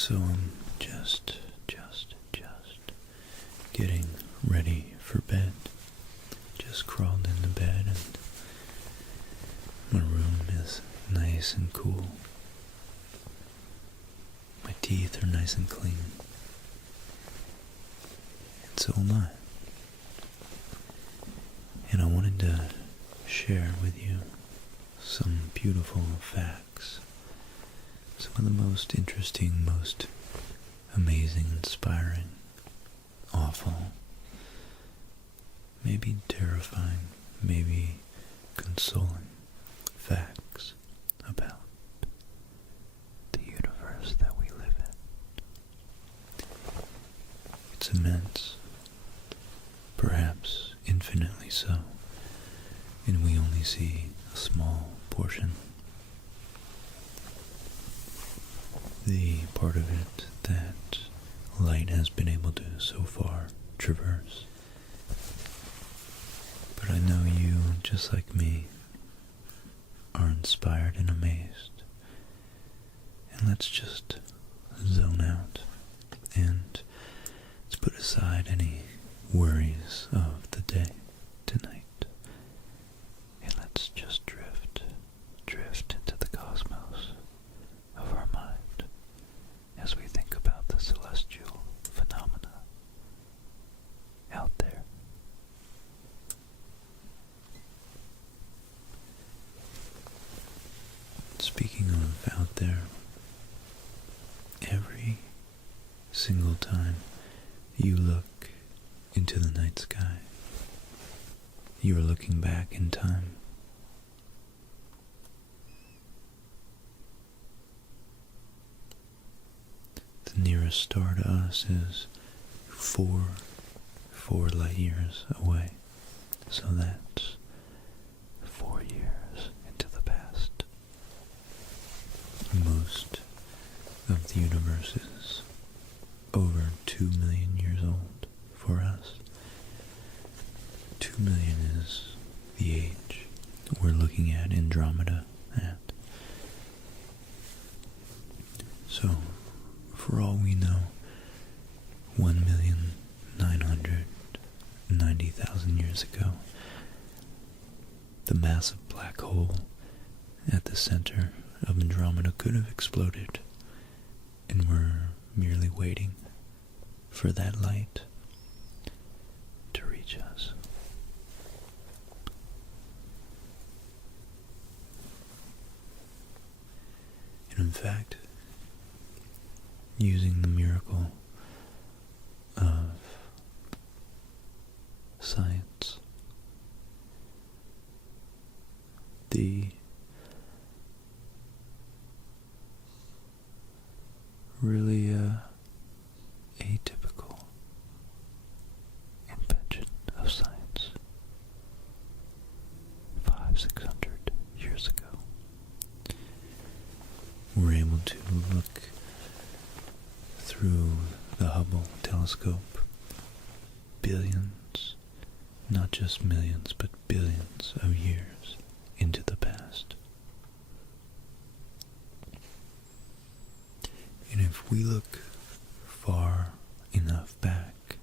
So I'm just getting ready for bed. Just crawled into bed and my room is nice and cool. My teeth are nice and clean. And so am I. And I wanted to share with you some beautiful facts. Some of the most interesting, most amazing, inspiring, awful, maybe terrifying, maybe consoling facts about the universe that we live in. It's immense, perhaps infinitely so, and we only see a small portion. The part of it that light has been able to so far traverse. But I know you, just like me, are inspired and amazed. And let's just zone out and let's put aside any worries of the day tonight. And let's just drift into the cosmos of our mind as we think about the celestial phenomena out there. Speaking of out there, every single time you look into the night sky, you are looking back in time. The nearest star to us is four light years away. So that's 4 years into the past. Most of the universe is over 2 million years old for us. 2 million is the age we're looking at Andromeda at. So, for all we know, 1,990,000 years ago, the massive black hole at the center of Andromeda could have exploded, and we're merely waiting for that light to reach us. And in fact, using the miracle of science, the really atypical invention of science 500-600 years ago, we're able to look through the Hubble telescope billions, not just millions, but billions of years into the past. And if we look far enough back,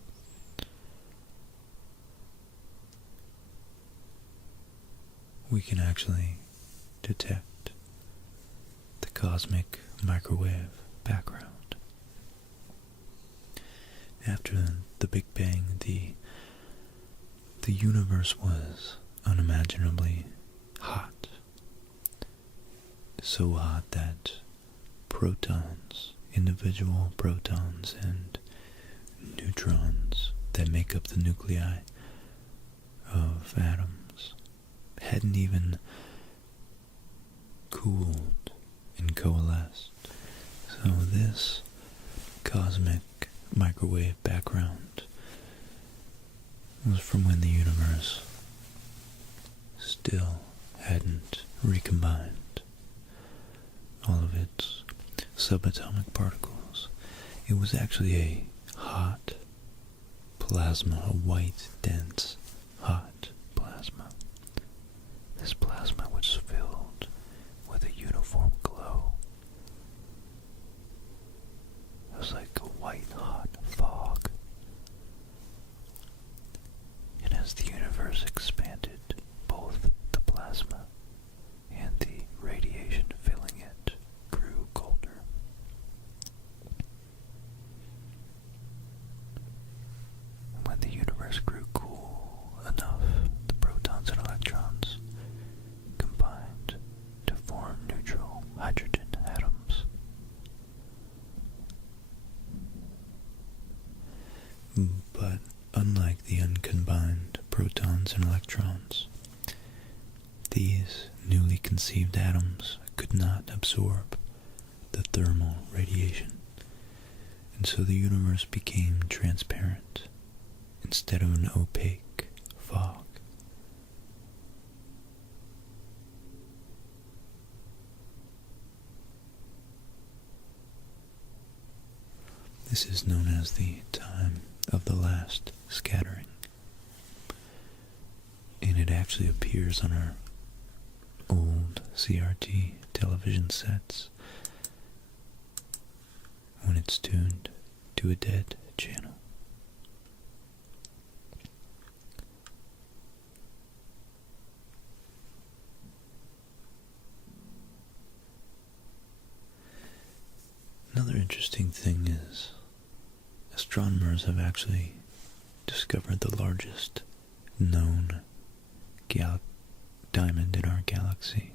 we can actually detect the cosmic microwave background. After the Big Bang, the universe was unimaginably hot. So hot that protons, individual protons and neutrons that make up the nuclei of atoms, hadn't even cooled and coalesced. So this cosmic microwave background was from when the universe still hadn't recombined all of its subatomic particles. It was actually a hot plasma, a white, dense, hot plasma. This plasma was filled with a uniform glow. was like a white hot fog. And as the universe expanded, both the plasma and the radiation filling it grew colder. And when the universe grew cool enough, the protons and electrons combined to form neutral hydrogen atoms. But unlike the uncombined protons and electrons, these newly conceived atoms could not absorb the thermal radiation, and so the universe became transparent instead of an opaque fog. This is known as the time of the last scattering, and it actually appears on our old CRT television sets when it's tuned to a dead channel. Another interesting thing is astronomers have actually discovered the largest known diamond in our galaxy.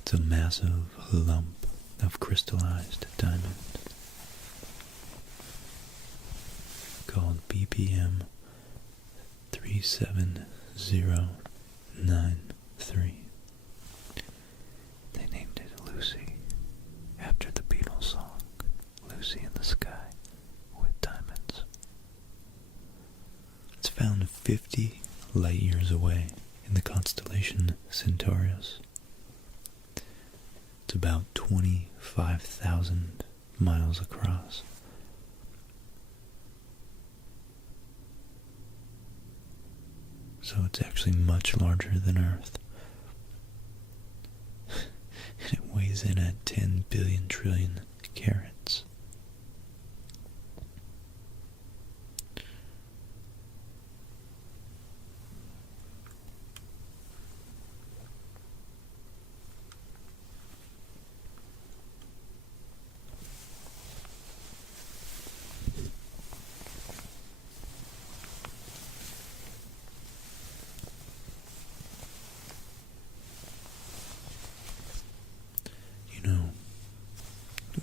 It's a massive lump of crystallized diamond called BPM 37093. They named it Lucy after the Beatles song Lucy in the Sky with Diamonds. It's found 50 light years away in the constellation Centaurus. It's about 25,000 miles across. So it's actually much larger than Earth. And it weighs in at 10 billion trillion carats.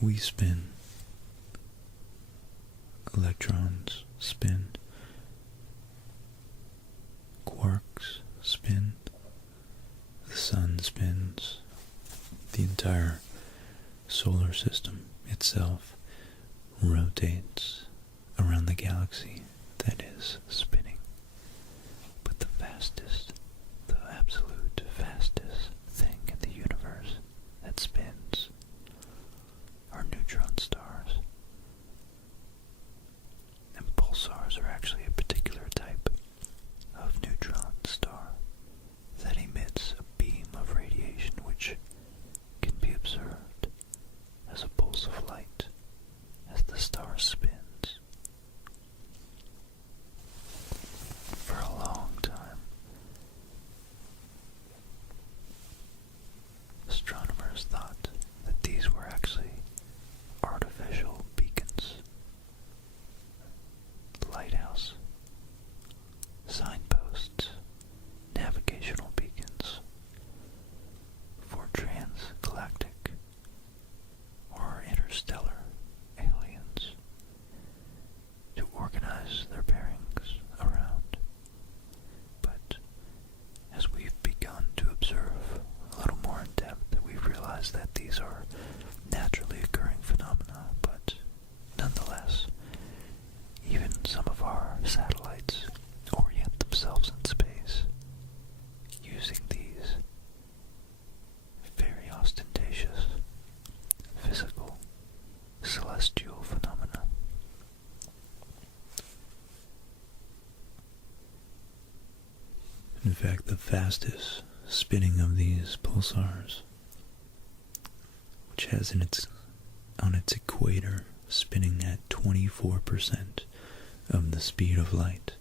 We spin, electrons spin, quarks spin, the sun spins, the entire solar system itself rotates around the galaxy that is spinning. But the fastest, the absolute fastest thing in the universe that spins are neutron stars. And pulsars are actually a particular type of neutron star that emits a beam of radiation which can be observed as a pulse of light as the star spins. For a long time, astronomers thought that these were actually artificial beacons, lighthouse, signposts, navigational beacons for transgalactic or interstellar aliens to organize their bearings around. But as we've begun to observe a little more in depth, we've realized that these are naturally occurring phenomena, but nonetheless, even some of our satellites orient themselves in space using these very ostentatious physical celestial phenomena. In fact, the fastest spinning of these pulsars, which has on its equator spinning at 24% of the speed of light.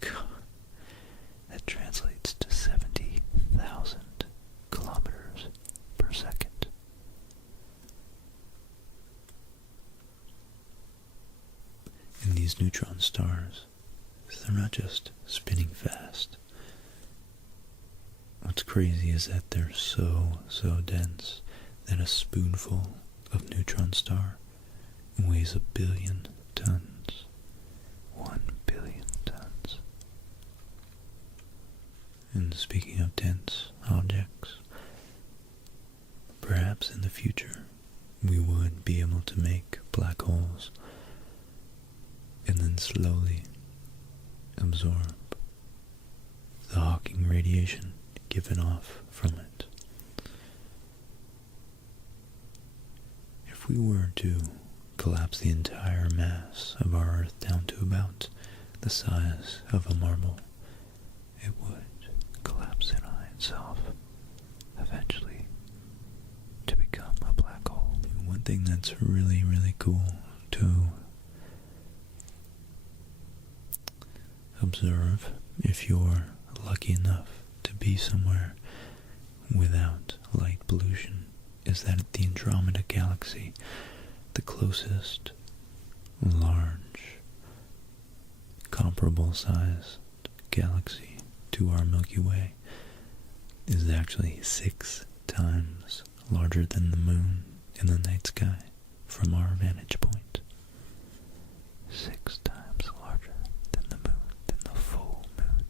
God, that translates to 70,000 kilometers per second. And these neutron stars, they're not just spinning fast. What's crazy is that they're so dense that a spoonful of neutron star weighs 1 billion tons. 1 billion tons. And speaking of dense objects, perhaps in the future we would be able to make black holes and then slowly absorb the Hawking radiation given off from it. If we were to collapse the entire mass of our Earth down to about the size of a marble, it would collapse in on itself eventually to become a black hole. One thing that's really, really cool to observe, if you're lucky enough to be somewhere without light pollution, is that the Andromeda Galaxy, the closest large, comparable sized galaxy to our Milky Way, is actually 6 times larger than the moon in the night sky from our vantage point. 6 times larger than the moon, than the full moon.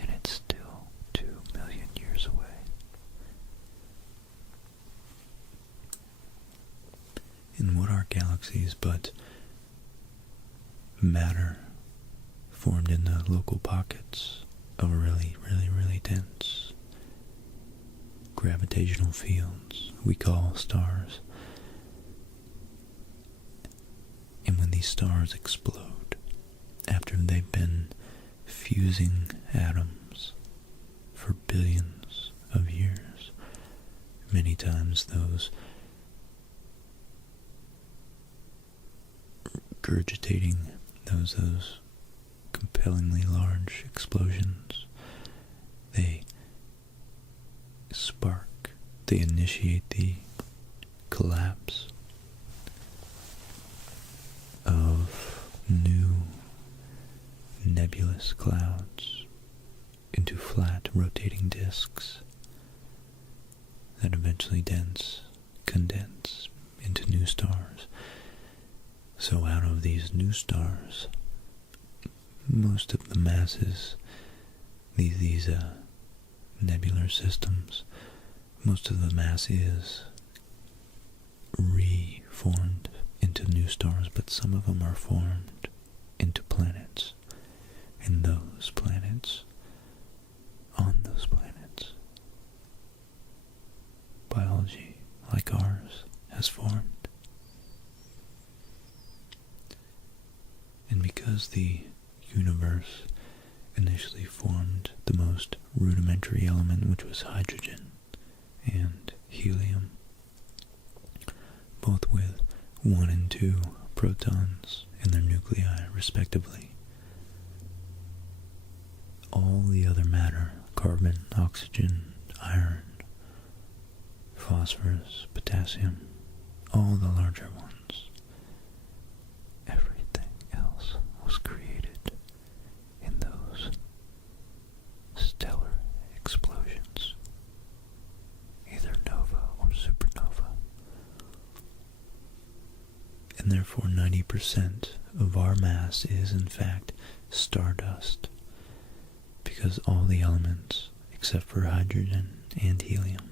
And it's still 2 million years away. And what are galaxies but matter formed in the local pockets of really, really, really dense gravitational fields we call stars. And when these stars explode, after they've been fusing atoms for billions of years, many times those regurgitating, those compellingly large explosions, they spark, they initiate the collapse of new nebulous clouds into flat rotating disks that eventually condense into new stars. So out of these new stars, most of the masses, these nebular systems, most of the mass is reformed into new stars, but some of them are formed into planets. And those planets, on those planets, biology like ours has formed. And because the universe initially formed the most rudimentary element, which was hydrogen and helium, both with 1 and 2 protons in their nuclei respectively, all the other matter, carbon, oxygen, iron, phosphorus, potassium, all the larger ones, everything else was created in those stellar explosions, either nova or supernova. And therefore 90% of our mass is in fact stardust, because all the elements, except for hydrogen and helium,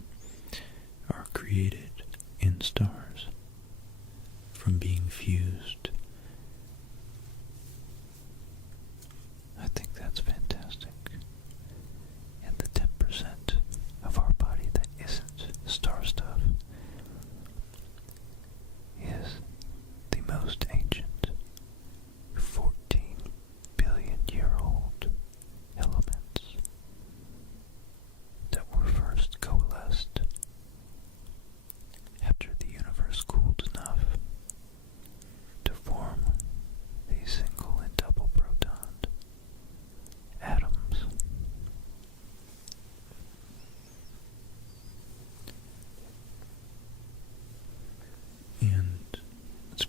are created in stars from being fused. I think that's fantastic. And the 10% of our body that isn't star stuff is the most ancient 14 billion year old elements that were first coalesced after the universe cooled.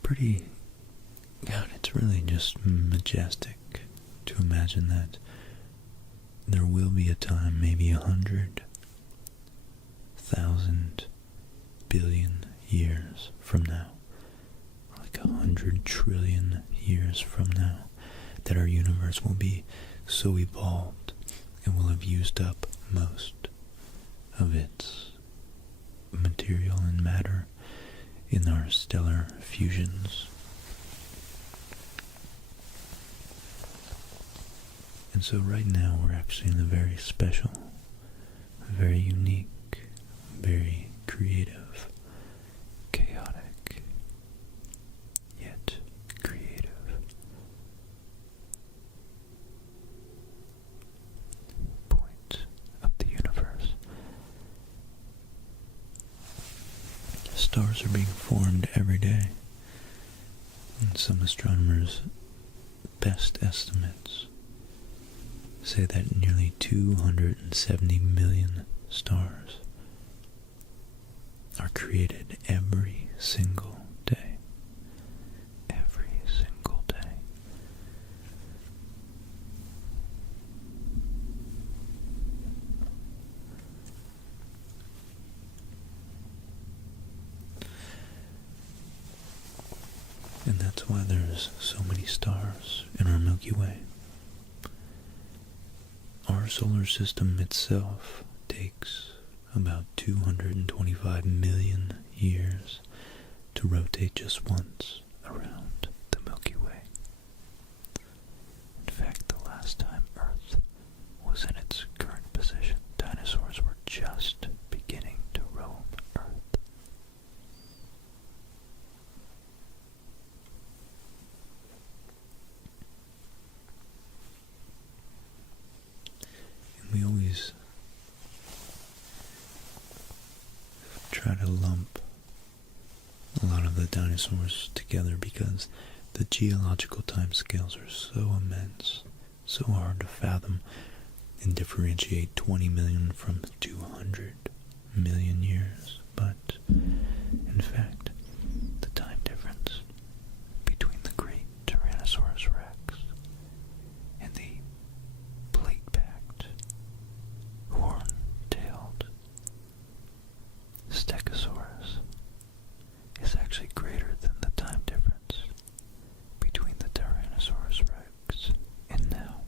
pretty, God, it's really just majestic to imagine that there will be a time, maybe 100,000 billion years from now, like 100 trillion years from now, that our universe will be so evolved and will have used up most of its material and matter in our stellar fusions. And so right now we're actually in a very special, very unique, very creative, chaotic, yet creative point of the universe. Stars are being formed every day, and some astronomers' best estimates say that nearly 270 million stars are created every single day. Every single day. And that's why there's so many stars in our Milky Way. Our solar system itself takes about 225 million years to rotate just once around the Milky Way. In fact, the last time Earth was in its current position, dinosaurs were just beginning to roam Earth. We always try to lump a lot of the dinosaurs together because the geological timescales are so immense, so hard to fathom and differentiate 20 million from 200 million years. But, in fact, the time difference between the great Tyrannosaurus rex and the plate-backed, horn-tailed Stegosaurus is actually greater than the time difference between the Tyrannosaurus rex and now.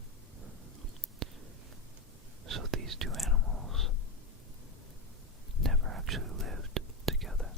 So these two animals never actually lived together.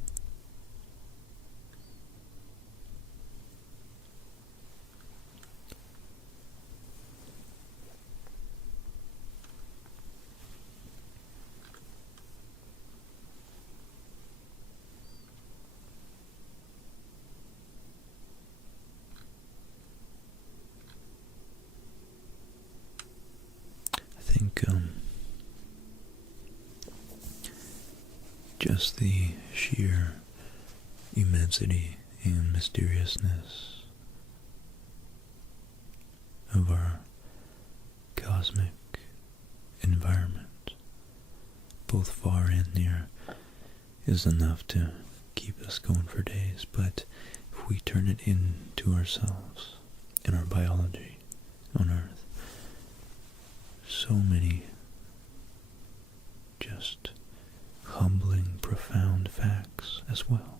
I think just the sheer immensity and mysteriousness of our cosmic environment, both far and near, is enough to keep us going for days. But if we turn it into ourselves, in our biology on Earth, so many just humbling, profound facts as well,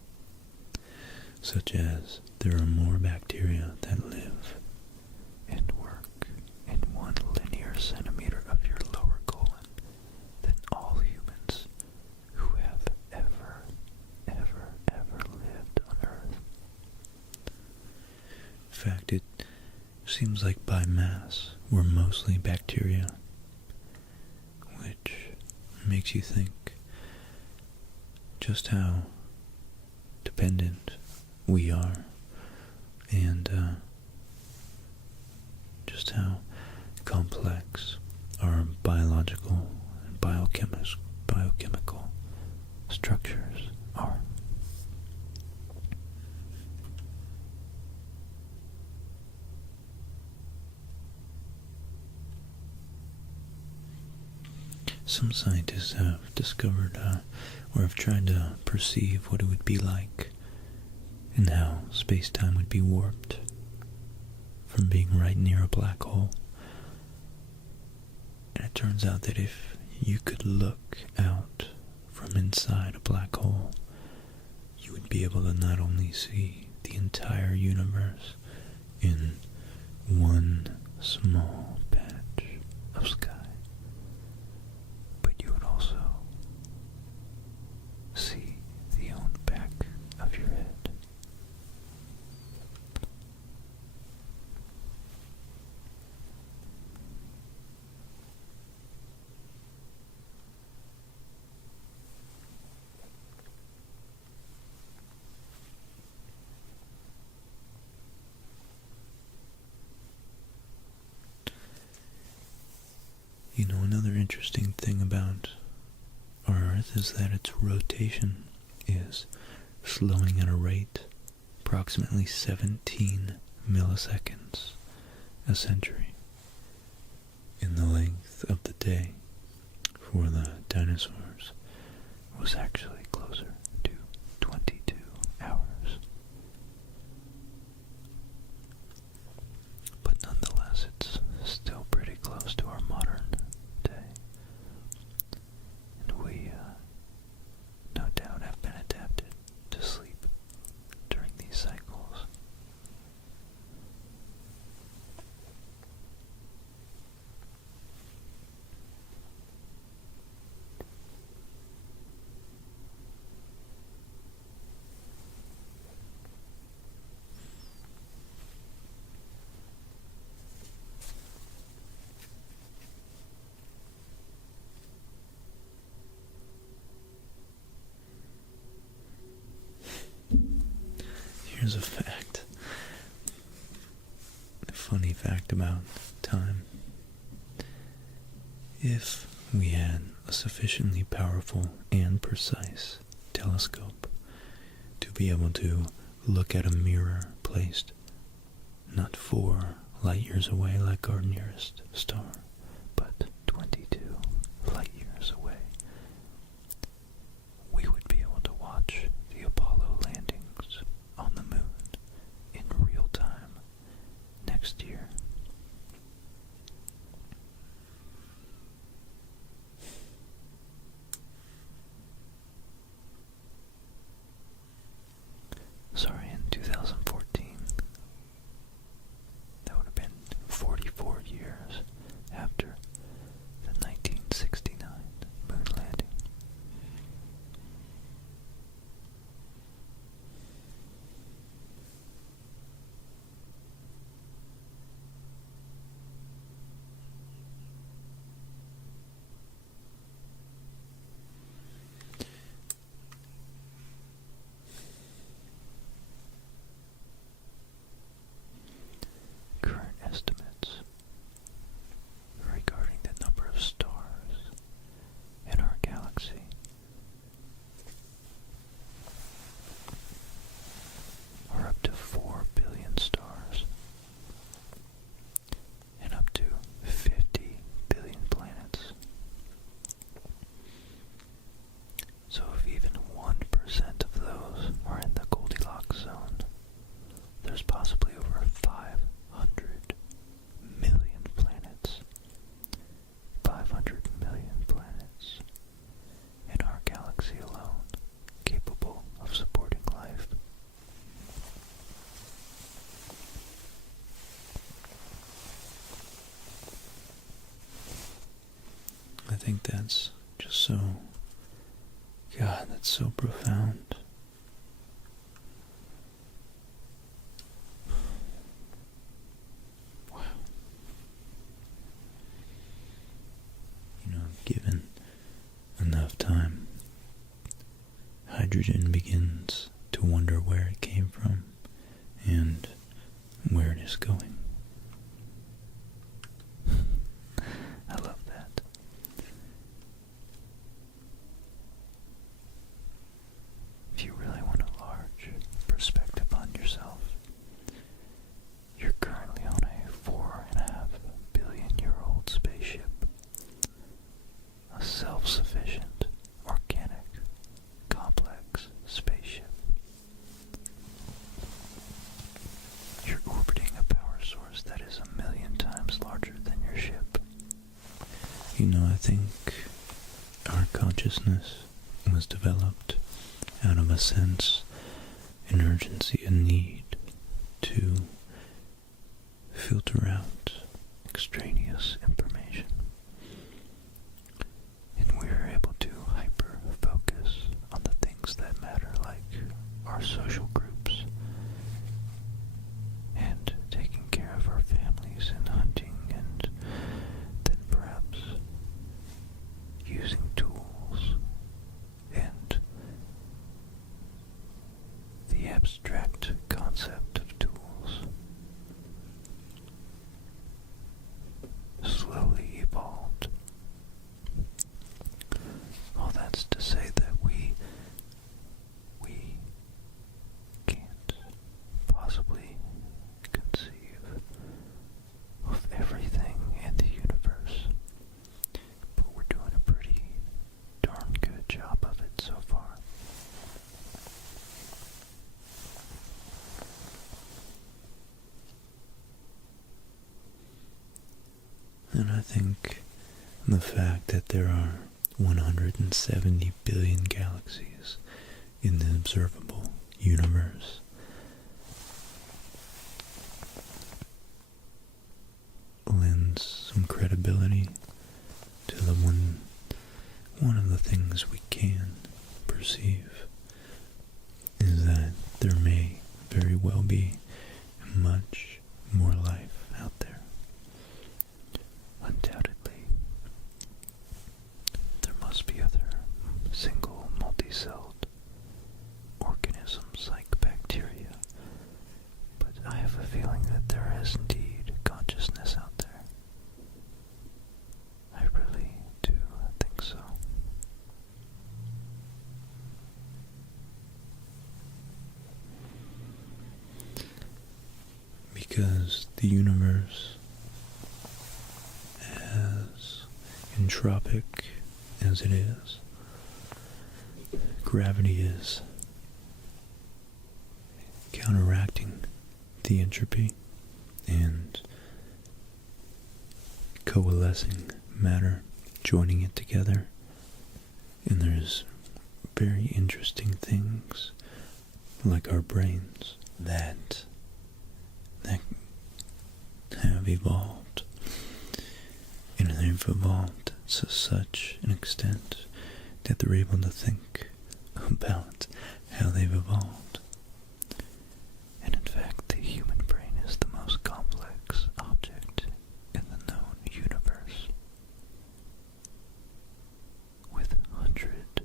such as there are more bacteria that live and work in 1 linear centimeter of your lower colon than all humans who have ever lived on Earth. In fact, it seems like by mass we're mostly bacteria, which makes you think just how dependent we are, and just how complex our biological and biochemical structures are. Some scientists have discovered or have tried to perceive what it would be like and how space-time would be warped from being right near a black hole. And it turns out that if you could look out from inside a black hole, you would be able to not only see the entire universe in one small patch of sky, but you would also see the own back of your head. You know, another interesting thing about our Earth is that its rotation is slowing at a rate approximately 17 milliseconds a century. In the length of the day for the dinosaurs was actually closer to 22 hours. But nonetheless, it's still pretty close to our modern day. And we, no doubt, have been adapted to sleep during these cycles. Here's a fact. A funny fact about time. If we had a sufficiently powerful and precise telescope to be able to look at a mirror placed not 4 light years away like our nearest star, but 22 light years away, we would be able to watch the Apollo landings on the moon in real time next year. Sorry, in 2014. That would have been 44 years after the 1969 moon landing. Current estimates regarding the number of stars in our galaxy are up to 4 billion stars and up to 50 billion planets. So if even 1% of those are in the Goldilocks zone, there's possibly over 500 million planets. 500 million planets in our galaxy alone capable of supporting life. I think that's just so, God, that's so profound. Wow. You know, given enough time, hydrogen begins to wonder where it came from and where it is going. I love that. If you really want a large perspective on yourself, you're currently on a 4.5 billion-year-old spaceship, a self-sufficient, organic, complex spaceship. consciousness was developed out of a sense, an urgency, a need to filter out extraneous information. And we are able to hyper-focus on the things that matter, like our social groups, and taking care of our families, and hunting, and then perhaps using tools, and the abstract concept of tools slowly evolved. All that's to say that we can't possibly conceive of everything in the universe, but we're doing a pretty darn good job of it so far. And I think the fact that there are 170 billion galaxies in the observable universe lends some credibility to the one of the things we can perceive is that there may very well be much more life out there. Undoubtedly, there must be other single multi-celled organisms like bacteria, but I have a feeling that there is indeed consciousness out there. I really do think so. Because the universe, as entropic as it is, gravity is counteracting the entropy and coalescing matter, joining it together. And there's very interesting things like our brains that have evolved, and they've evolved to such an extent that they're able to think about how they've evolved. And in fact, the human brain is the most complex object in the known universe, with 100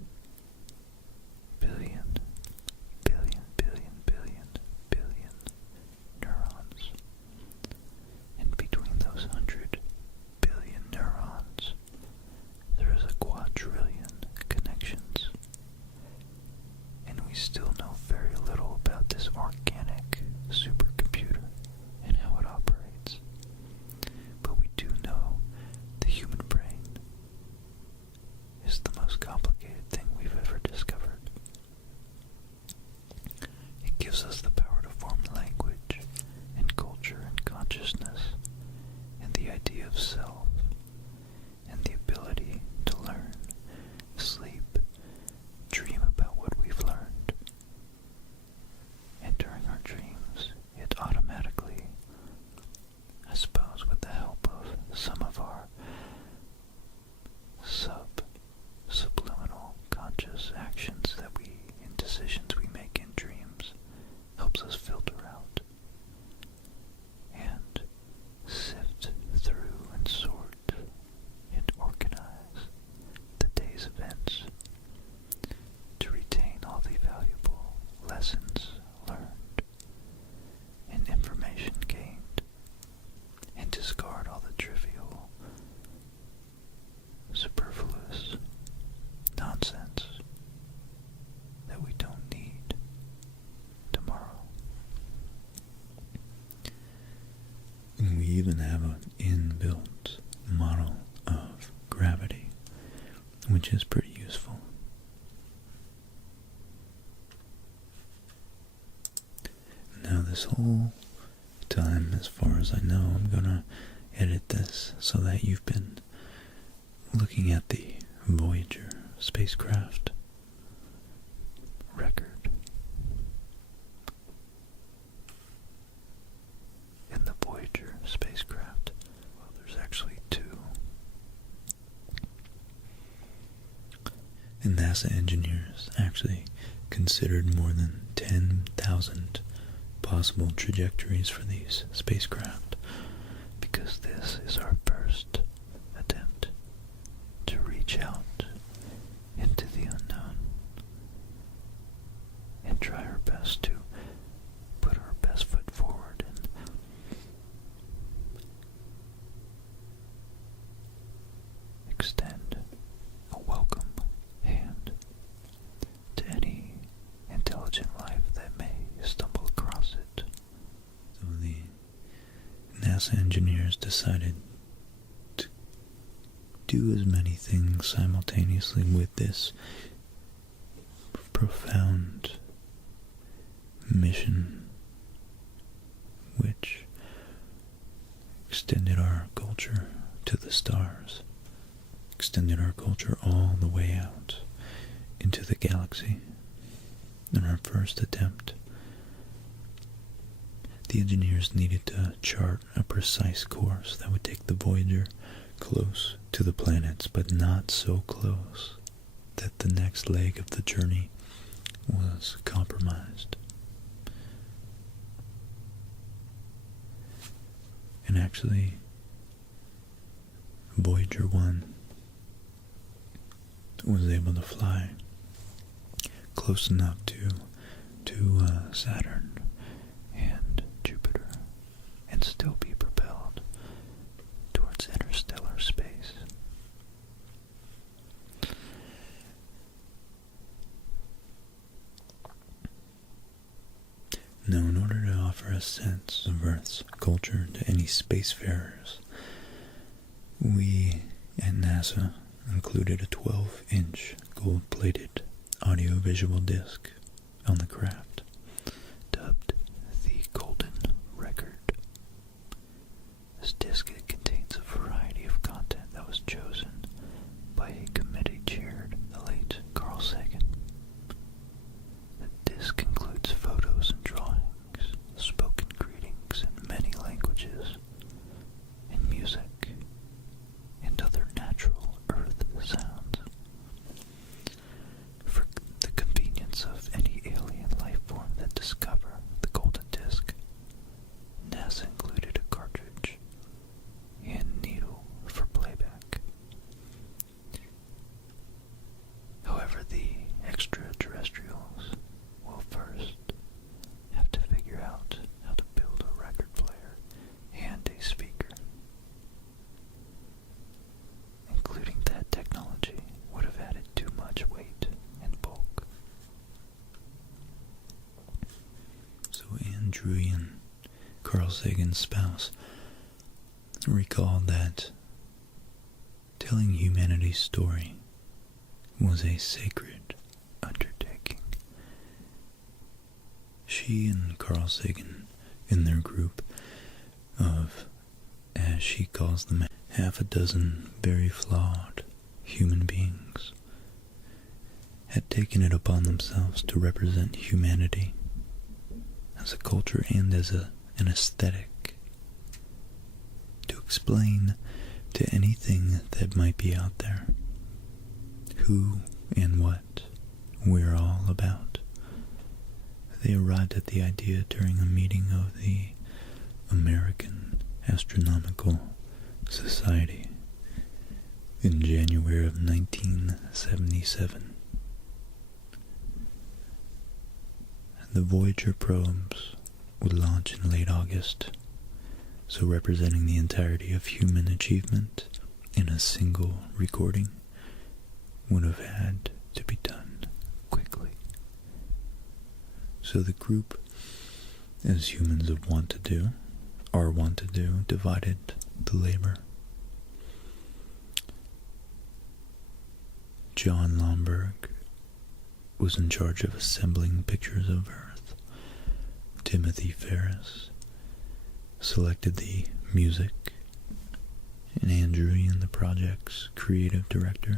billion neurons. And between those 100 billion neurons, there is a quadrillion connections. And we still know very little about this organic supercomputer and how it operates. But we do know the human brain is the most complicated thing we've ever discovered. It gives us the power to form language and culture and consciousness and the idea of self and the ability to learn, sleep, dream about what we've learned. And during our dreams, it automatically, I suppose with the help of some of our subliminal conscious actions and decisions we make in dreams, helps us filter out and sift through and sort and organize the day's events to retain all the valuable lessons learned and information gained, and discard all the trivial, superfluous nonsense that we don't need tomorrow. And we even have an inbuilt model of gravity, which is pretty useful. Now this whole time, as far as I know, I'm gonna edit this so that you've been looking at the Voyager spacecraft record. In the Voyager spacecraft, well, there's actually two. And NASA engineers actually considered more than 10,000 possible trajectories for these spacecraft, because this is our first attempt to reach out into the unknown and try our best to put our best foot forward and extend a welcome hand to any intelligent life that may stumble across it. So the NASA engineers decided to do as many things simultaneously with this profound mission, which extended our culture to the stars, extended our culture all the way out into the galaxy. In our first attempt, the engineers needed to chart a precise course that would take the Voyager close to the planets, but not so close that the next leg of the journey was compromised. And actually, Voyager 1 was able to fly close enough to Saturn and Jupiter and still be propelled towards interstellar space. Now, in order to offer a sense of Earth's culture to any spacefarers, we at NASA included a 12-inch gold-plated audiovisual disc on the craft, dubbed the Golden Record. This disc contains a variety of content that was chosen by a committee chaired the late Carl Sagan. The disc includes photos and drawings, spoken greetings in many languages, and music, and other natural Earth sounds. For the convenience of any alien life form that discover the golden disc, NASA included a cartridge and needle for playback. However, the extraterrestrials will first have to figure out how to build a record player and a speaker. Including that technology would have added too much weight and bulk. So Ann Druyan, Carl Sagan's spouse, recalled that telling humanity's story was a sacred undertaking. She and Carl Sagan, in their group of, as she calls them, half a dozen very flawed human beings, had taken it upon themselves to represent humanity as a culture and as an aesthetic, to explain to anything that might be out there who and what we're all about. They arrived at the idea during a meeting of the American Astronomical Society in January of 1977. The Voyager probes would launch in late August, so representing the entirety of human achievement in a single recording would have had to be done quickly. So the group, as humans are wont to do, divided the labor. John Lomberg was in charge of assembling pictures of Earth. Timothy Ferris selected the music, and Ann Druyan, the project's creative director,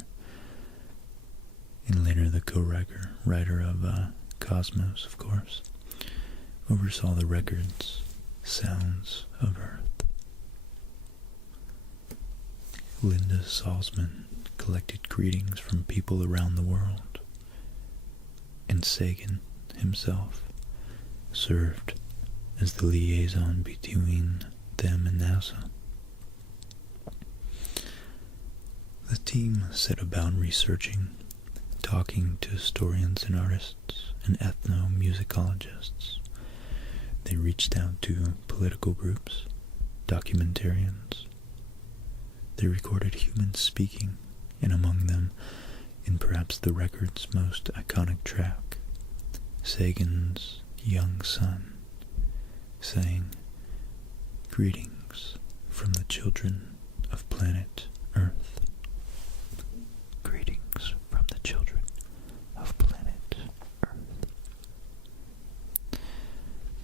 and later the co-writer of Cosmos, of course, oversaw the record's Sounds of Earth. Linda Salzman collected greetings from people around the world, and Sagan himself served as the liaison between them and NASA. The team set about researching, talking to historians and artists and ethnomusicologists. They reached out to political groups, documentarians. They recorded humans speaking, and among them, in perhaps the record's most iconic track, Sagan's young son saying, "Greetings from the children of planet Earth. Greetings from the children of planet Earth."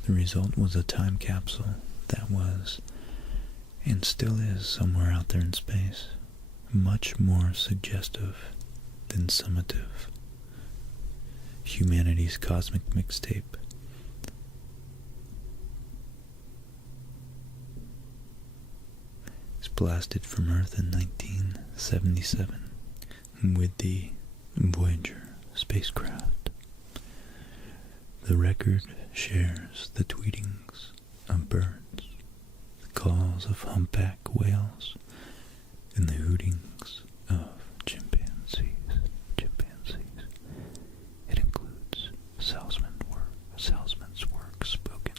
The result was a time capsule that was, and still is somewhere out there in space, much more suggestive than summative. Humanity's cosmic mixtape. It's blasted from Earth in 1977 with the Voyager spacecraft. The record shares the tweetings of birds, the calls of humpback whales, and the hootings of chimpanzees. It includes Salzman's work spoken.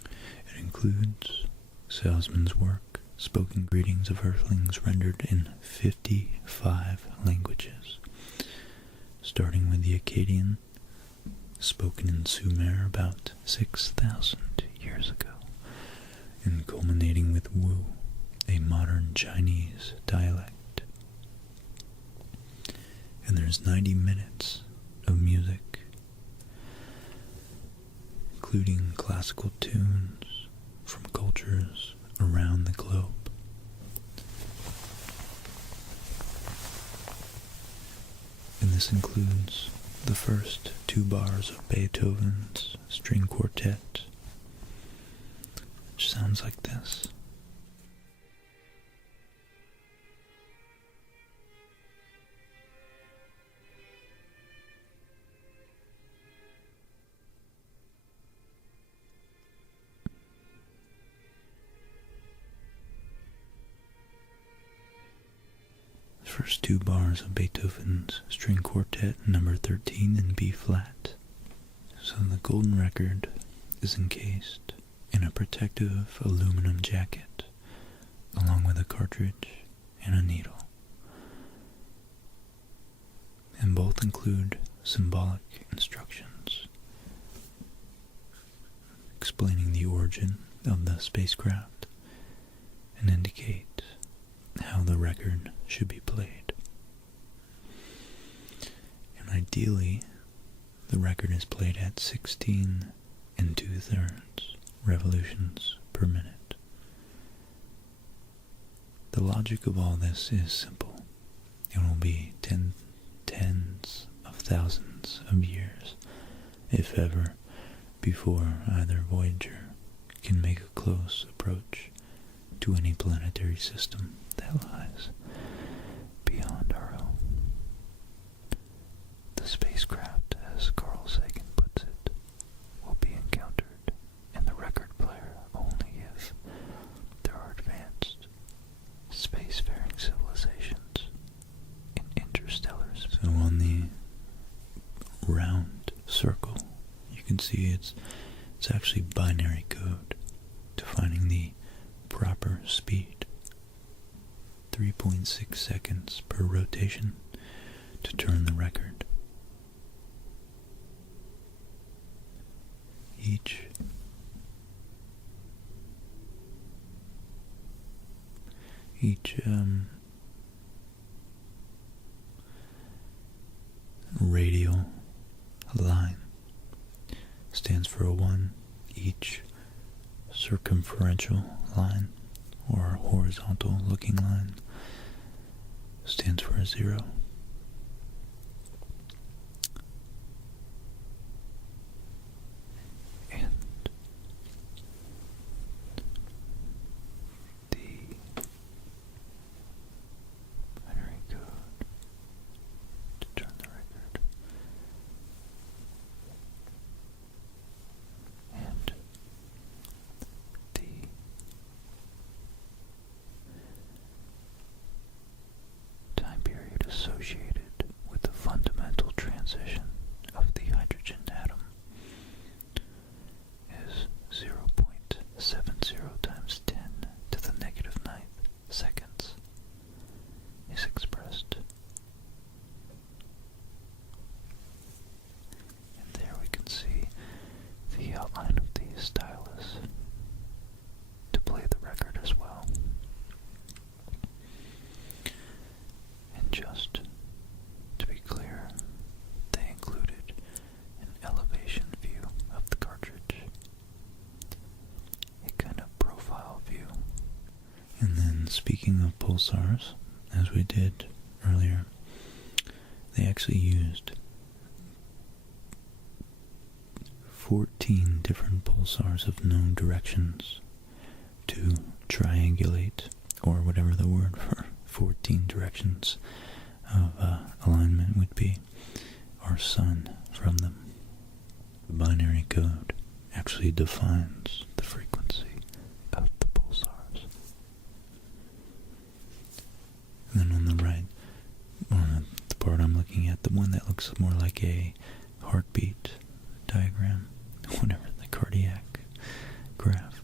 It includes Salzman's work, spoken greetings of Earthlings rendered in 55 languages, starting with the Akkadian, spoken in Sumer about 6,000 years ago, and culminating with Wu, a modern Chinese dialect. And there's 90 minutes of music, including classical tunes from cultures around the globe. And this includes the first 2 bars of Beethoven's string quartet, which sounds like this. First 2 bars of Beethoven's string quartet number 13 in B flat. So the golden record is encased in a protective aluminum jacket, along with a cartridge and a needle. And both include symbolic instructions explaining the origin of the spacecraft and indicate how the record should be played. And ideally, the record is played at 16 2/3 revolutions per minute. The logic of all this is simple. It will be tens of thousands of years, if ever, before either Voyager can make a close approach to any planetary system that lies beyond our own. The spacecraft, as Carl Sagan puts it, will be encountered in the record player only if there are advanced spacefaring civilizations in interstellar space. So on the round circle, you can see it's actually binary code defining the proper speed. 3.6 seconds per rotation to turn the record. Each radial line stands for a 1. Each circumferential line, or horizontal looking line, stands for a 0. speaking of pulsars, as we did earlier, they actually used 14 different pulsars of known directions to triangulate, or whatever the word for 14 directions of alignment would be, our sun from them. The binary code actually defines the frequency of the pulsars. And then on the right, or the part I'm looking at, the one that looks more like a heartbeat diagram, whatever, the cardiac graph,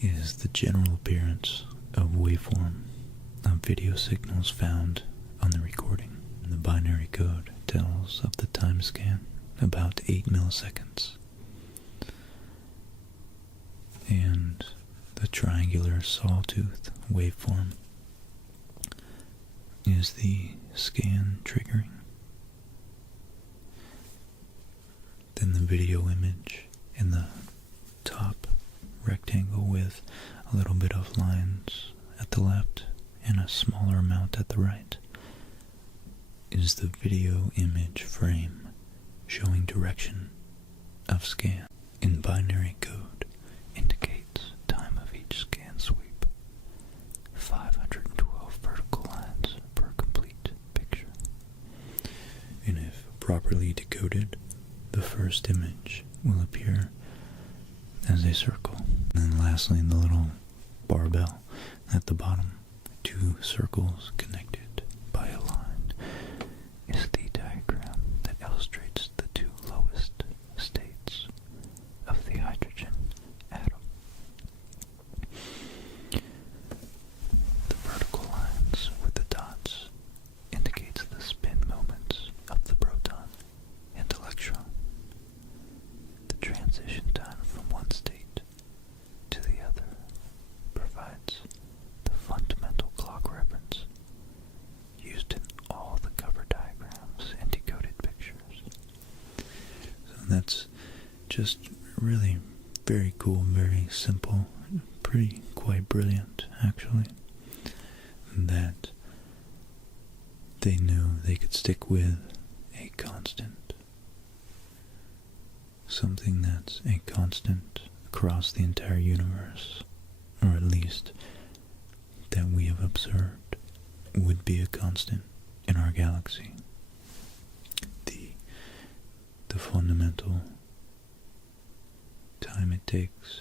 is the general appearance of waveform of video signals found on the recording. And the binary code tells of the time scan about 8 milliseconds. And the triangular sawtooth waveform is the scan triggering. Then the video image in the top rectangle with a little bit of lines at the left and a smaller amount at the right is the video image frame showing direction of scan. In binary code indicates time of each scan sweep. 512 vertical lines per complete picture. And if properly decoded, the first image will appear as a circle. And then lastly, in the little barbell at the bottom, 2 circles connected by a line, is the diagram that illustrates the 2 lowest states of the hydrogen atom. The vertical lines with the dots indicates the spin moments of the proton and electron. The transition time from one state to the other provides the fundamental clock reference used in all the cover diagrams and decoded pictures. So that's just really very cool, very simple, pretty quite brilliant actually, that they knew they could stick with a constant. Something that's a constant across the entire universe, or at least that we have observed would be a constant in our galaxy. The fundamental time it takes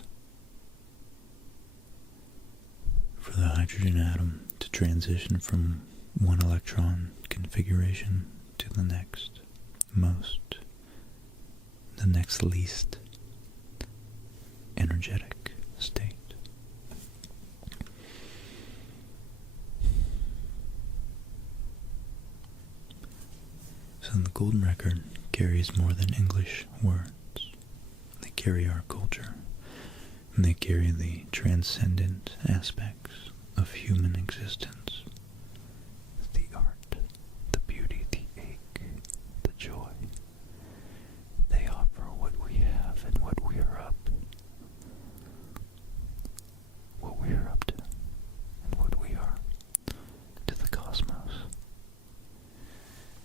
for the hydrogen atom to transition from one electron configuration to the next least energetic state. So the Golden Record carries more than English words. They carry our culture, and they carry the transcendent aspects of human existence. The art, the beauty, the ache, the joy. They offer what we have and what we are up to, and what we are to the cosmos.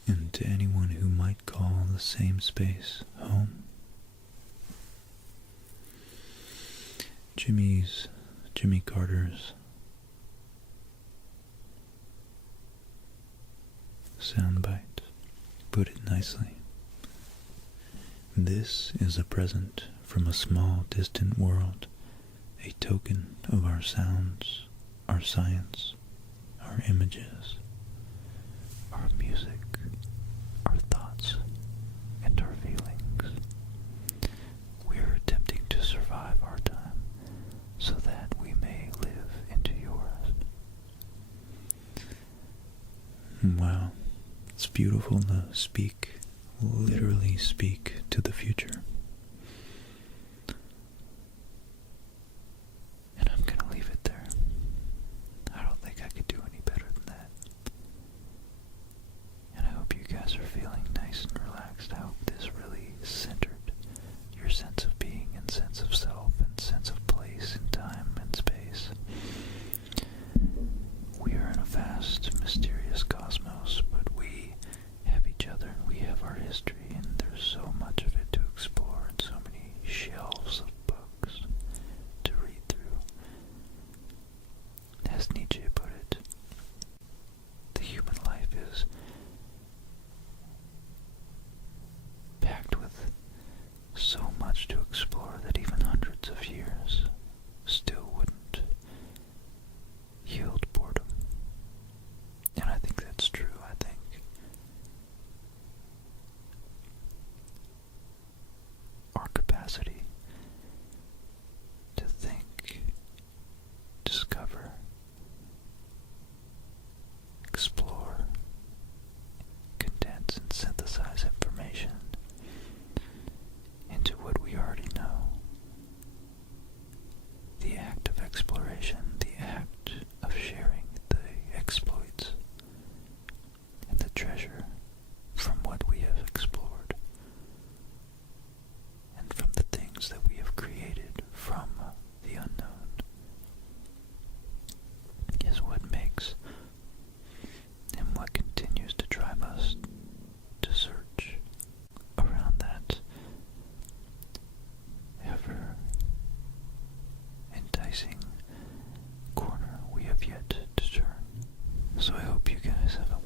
And to anyone who might call the same space home. Jimmy Carter's soundbite put it nicely. This is a present from a small distant world, a token of our sounds, our science, our images, our music, our thoughts, and our feelings. We are attempting to survive our time so that we may live into yours. Wow, it's beautiful to speak, literally speak to the future. And I'm gonna leave it there. I don't think I could do any better than that. And I hope you guys are feeling nice and relaxed. I hope this really centered your sense of being and sense of self and sense of place and time and space. as Nietzsche put it, the human life is packed with so much to explore that even hundreds of years still wouldn't yield boredom. And I think that's true. I think our capacity to think, discover, explore, condense and synthesize information into what we already know. The act of exploration, the act of sharing the exploits and the treasure from what we have explored and from the things that we have created from the unknown is what makes and what continues to drive us to search around that ever enticing corner we have yet to turn. So I hope you guys have a